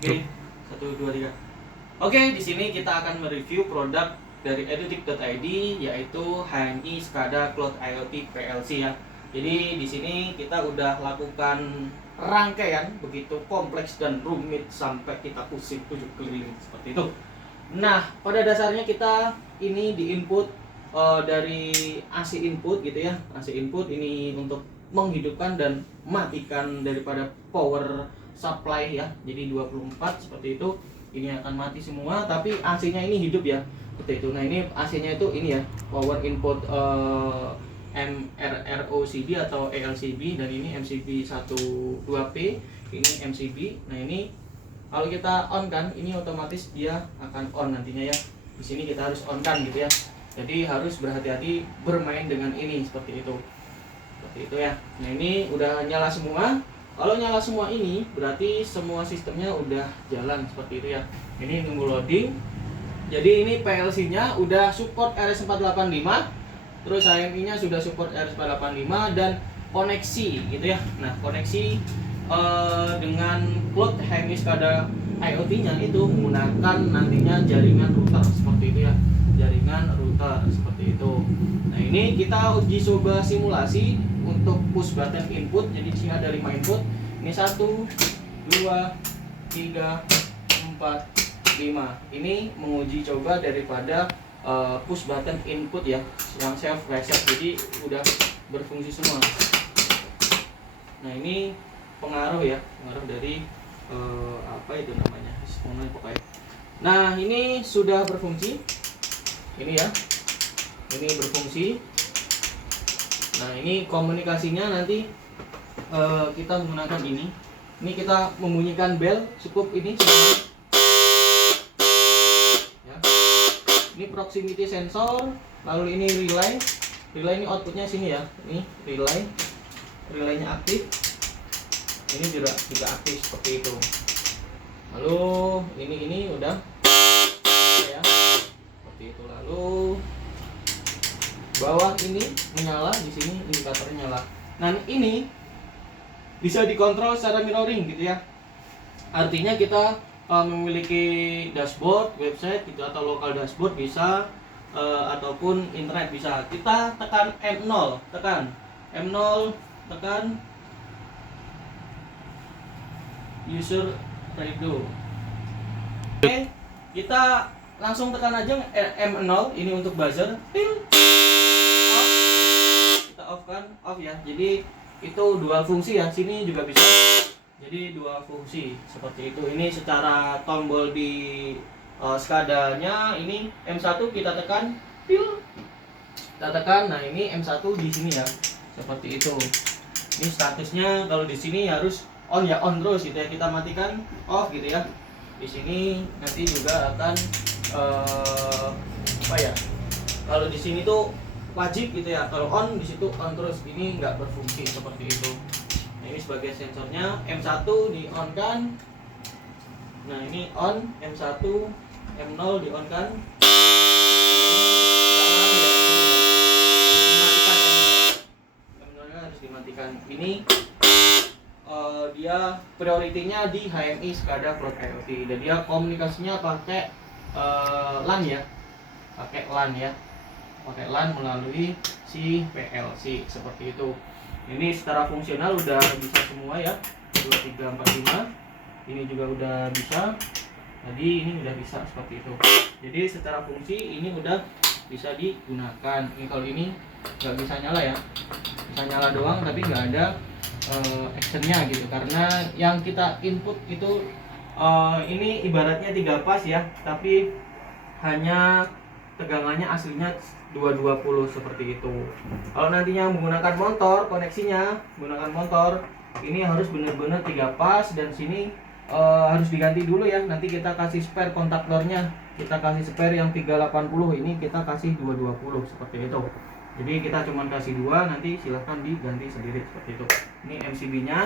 Oke, 1, 2, 3. Oke, di sini kita akan mereview produk dari edutik.id, yaitu HMI SCADA Cloud IoT PLC ya. Jadi di sini kita udah lakukan rangkaian begitu kompleks dan rumit sampai kita pusing 7 keliling seperti itu. Nah, pada dasarnya kita ini di input dari AC input gitu ya. AC input ini untuk menghidupkan dan matikan daripada power supply ya. Jadi 24 seperti itu. Ini akan mati semua, tapi AC-nya ini hidup ya. Seperti itu. Nah, ini AC-nya itu ini ya, power input MRROCD atau ELCB, dan ini MCB 12P, ini MCB. Nah, ini kalau kita on kan, ini otomatis dia akan on nantinya ya. Di sini kita harus on kan gitu ya. Jadi harus berhati-hati bermain dengan ini seperti itu. Seperti itu ya. Nah, ini udah nyala semua. Kalau nyala semua ini berarti semua sistemnya udah jalan seperti itu ya. Ini nunggu loading. Jadi ini PLC-nya udah support RS485. Terus HMI-nya sudah support RS485 dan koneksi gitu ya. Nah, koneksi dengan cloud HMI SCADA IoT-nya itu menggunakan nantinya jaringan router seperti itu ya. Jaringan router seperti itu. Nah, ini kita uji coba simulasi untuk push button input. Jadi di sini ada 5 input. Ini 1, 2, 3, 4, 5. Ini menguji coba daripada push button input ya, yang self reset. Jadi udah berfungsi semua. Nah, ini pengaruh ya, pengaruh dari apa itu namanya, pokoknya. Nah, ini sudah berfungsi. Ini ya, ini berfungsi. Nah, ini komunikasinya nanti kita menggunakan ini. Ini kita membunyikan bel cukup ini ya. Ini proximity sensor, lalu ini relay. Relay ini outputnya sini ya. Ini relay, relaynya aktif. Ini juga aktif seperti itu. Lalu ini udah ya, seperti itu. Lalu bawah ini menyala, di sini indikatornya nyala. Nah, ini bisa dikontrol secara mirroring gitu ya. Artinya kita memiliki dashboard, website gitu, atau lokal dashboard bisa, ataupun internet bisa. Kita tekan M0, tekan M0, tekan user redo. Oke, kita langsung tekan aja M0 ini untuk buzzer. Off. Kita off kan, off ya. Jadi itu dual fungsi ya, sini juga bisa. Jadi dual fungsi seperti itu. Ini secara tombol di SCADA-nya ini M1 kita tekan, kita tekan. Nah, ini M1 di sini ya, seperti itu. Ini statusnya kalau di sini harus on ya, on terus gitu ya. Kita matikan off gitu ya. Di sini nanti juga akan apa ya? Kalau di sini tuh wajib gitu ya, kalau on di situ on terus, ini nggak berfungsi seperti itu. Nah, ini sebagai sensornya, M1 di on kan. Nah, ini on, M1, M0 di on kan. M0 harus dimatikan. Ini dia prioritinya di HMI SCADA Cloud IoT, dan dia komunikasinya pakai LAN ya, pakai LAN ya, pakai LAN melalui si PLC seperti itu. Ini secara fungsional udah bisa semua ya, 2, 3, 4, 5. Ini juga udah bisa. Tadi ini udah bisa seperti itu. Jadi secara fungsi ini udah bisa digunakan. Ini kalau ini nggak bisa nyala ya, bisa nyala doang tapi nggak ada actionnya gitu, karena yang kita input itu ini ibaratnya 3 pas ya, tapi hanya tegangannya aslinya 220 seperti itu. Kalau nantinya menggunakan motor, koneksinya menggunakan motor, ini harus benar-benar 3 pas, dan sini harus diganti dulu ya. Nanti kita kasih spare kontaktornya, kita kasih spare yang 380, ini kita kasih 220 seperti itu. Jadi kita cuma kasih 2, nanti silahkan diganti sendiri seperti itu. Ini MCB-nya,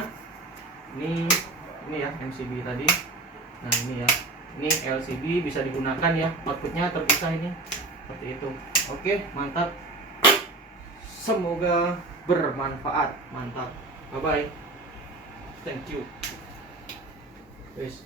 ini ya MCB tadi. Nah, ini ya, ini LCD bisa digunakan ya, outputnya terpisah ini seperti itu. Oke, mantap. Semoga bermanfaat. Mantap. Bye bye. Thank you. Peace.